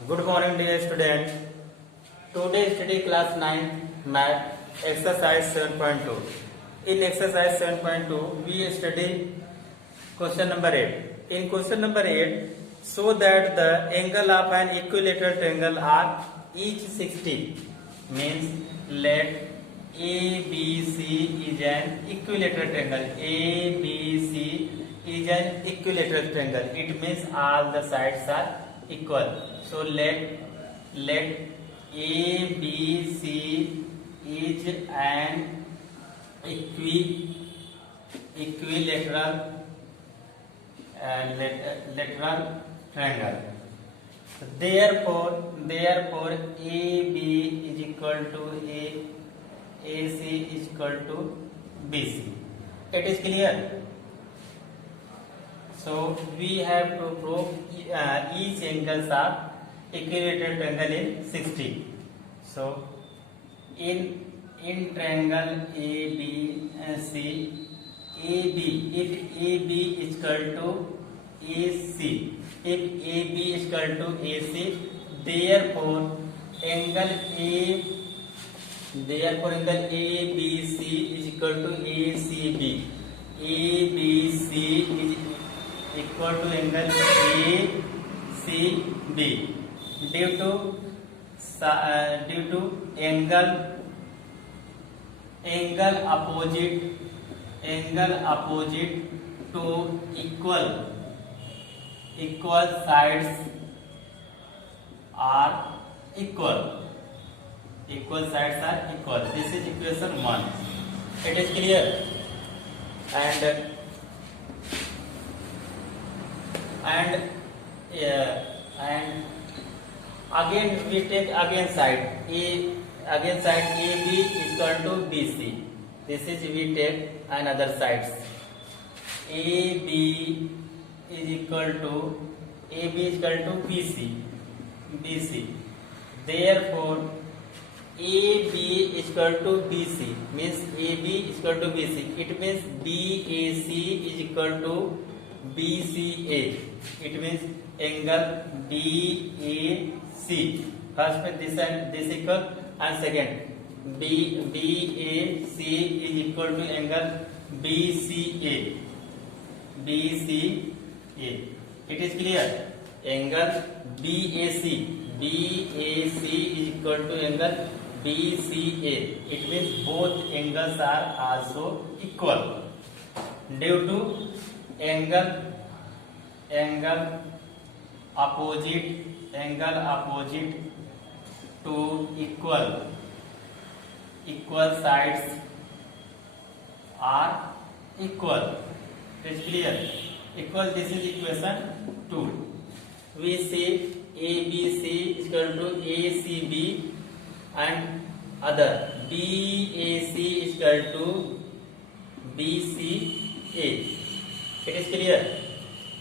Good morning, dear student. Today study class 9 math exercise 7.2. In exercise 7.2, we study question number 8. In question number 8, show that the angle of an equilateral triangle are each 60. Means let ABC is an equilateral triangle. ABC is an equilateral triangle. It means all the sides are equal. So let ABC is an equilateral lateral triangle. Therefore AB is equal to AC is equal to BC. It is clear. So we have to prove each angles are equilateral triangle in 60. So in triangle ABC, if AB is equal to AC, if AB is equal to AC, therefore angle ABC is equal to ACB. ABC is equal to angle ACB due to angle opposite to equal sides are equal. Equal sides are equal. This is equation 1. It is clear. And again we take side AB is equal to BC. This is we take another sides. AB is equal to BC. Therefore AB is equal to BC means AB is equal to BC. It means BAC is equal to BCA. It means angle BAC. First this equal and second BAC is equal to angle BCA. It is clear. Angle BAC is equal to angle BCA. It means both angles are also equal due to angle opposite to equal sides are equal. It is clear. Equal. This is equation 2. We say ABC is equal to ACB and other BAC is equal to BCA. It is clear.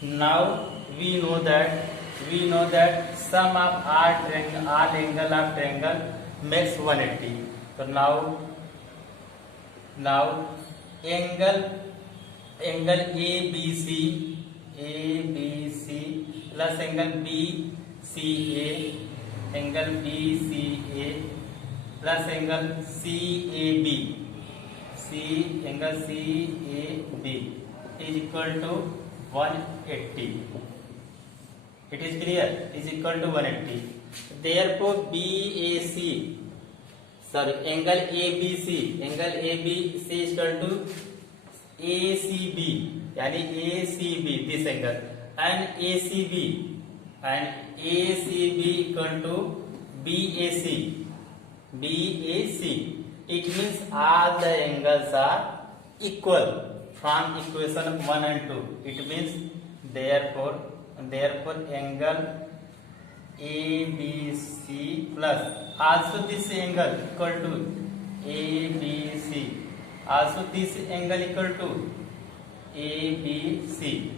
Now we know that sum of all angle of triangle makes 180. So now angle ABC plus angle BCA plus angle CAB is equal to 180. It is clear. Is equal to 180. Therefore angle ABC is equal to ACB, yani ACB this angle, and ACB equal to BAC. It means all the angles are equal from equation 1 and 2. It means therefore angle ABC plus also this angle equal to ABC. Also this angle equal to ABC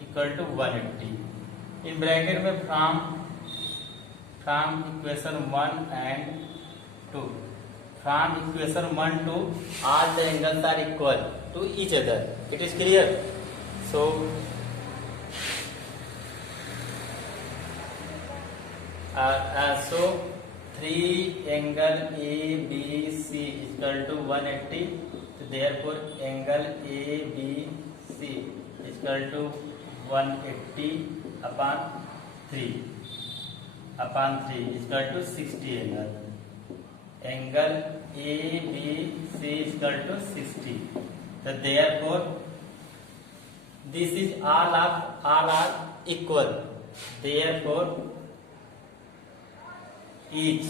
equal to 180. In bracket में from equation 1 and 2. From equation 1 to all the angles are equal to each other. It is clear. So So 3 angle ABC is equal to 180. So therefore angle ABC is equal to 180 upon 3 is equal to 60 angle. Angle ABC is equal to 60. So therefore this is all are equal. Therefore each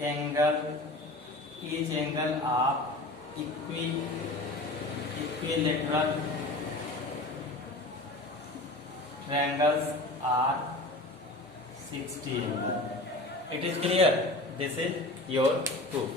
angle of equilateral triangles are 60 angle. It is clear. This is your proof.